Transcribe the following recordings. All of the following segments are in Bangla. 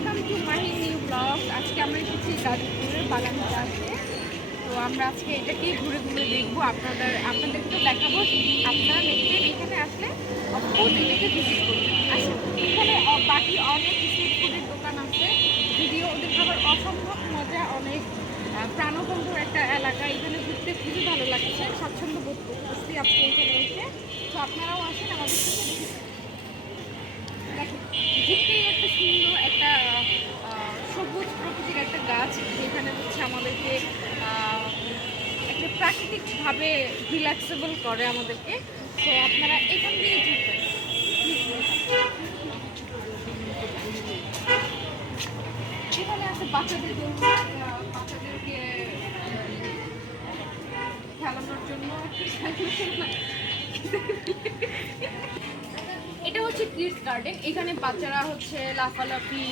Welcome to my new blog. আজকে আমরা এসেছি গাজীপুরের বাগানটা আছে। তো আমরা আজকে এটাকে ঘুরে ঘুরে দেখবো, আপনাদেরকে দেখাবো। আপনারা দেখবেন এখানে আসলে অবশ্যই এটাকে ভিজিট করবেন। আসলে এখানে বাকি অনেক স্ট্রিট ফুডের দোকান আছে, যদিও ওদের খাবার অসম্ভব মজা, অনেক প্রাণবন্ধুর একটা এলাকা। এখানে ঘুরতে খুবই ভালো লাগছে, স্বাচ্ছন্দ্য বোধ করতেছি আজকে এখানে এসে। তো আপনারাও আসেন আমাদের সাথে। দেখেন, ঢুকতেই একটা সুন্দর একটা সবুজ প্রকৃতির একটা গাছ, যেখানে হচ্ছে আমাদেরকে একটা প্রাকৃতিকভাবে রিল্যাক্সেবল করে আমাদেরকে। তো আপনারা এখান দিয়ে ঢুকবেন। এখানে আছে বাচ্চাদের জন্য, বাচ্চাদেরকে খেলানোর জন্য। এটা হচ্ছে কিডস গার্ডেন। এখানে বাচ্চারা হচ্ছে লাফালাফি,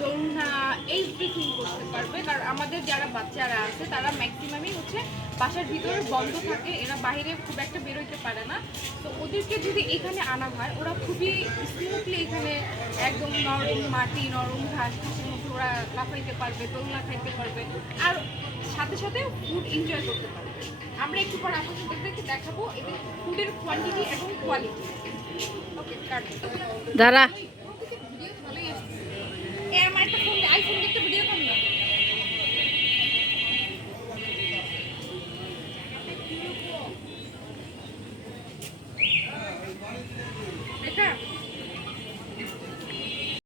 দৌড়া এইভরিথিং করতে পারবে। কারণ আমাদের যারা বাচ্চারা আছে তারা ম্যাক্সিমামই হচ্ছে বাসার ভিতরে বন্ধ থাকে, এরা বাইরে খুব একটা বেরোইতে পারে না। তো ওদেরকে যদি এখানে আনা হয়, ওরা খুবই স্মুথলি এখানে একদম নরম মাটি, নরম ঘাস ঘাসের মধ্যে ওরা লাফাইতে পারবে, দোলনা খাইতে পারবে, আর সাথে সাথে ফুড এনজয় করতে পারবে। আমরা একটু পর আপনাদেরকে দেখাবো এদের ফুডের কোয়ান্টিটি এবং কোয়ালিটি। দাঁড়া, আমার একটা ফোন আইফোন দেখতে ভিডিও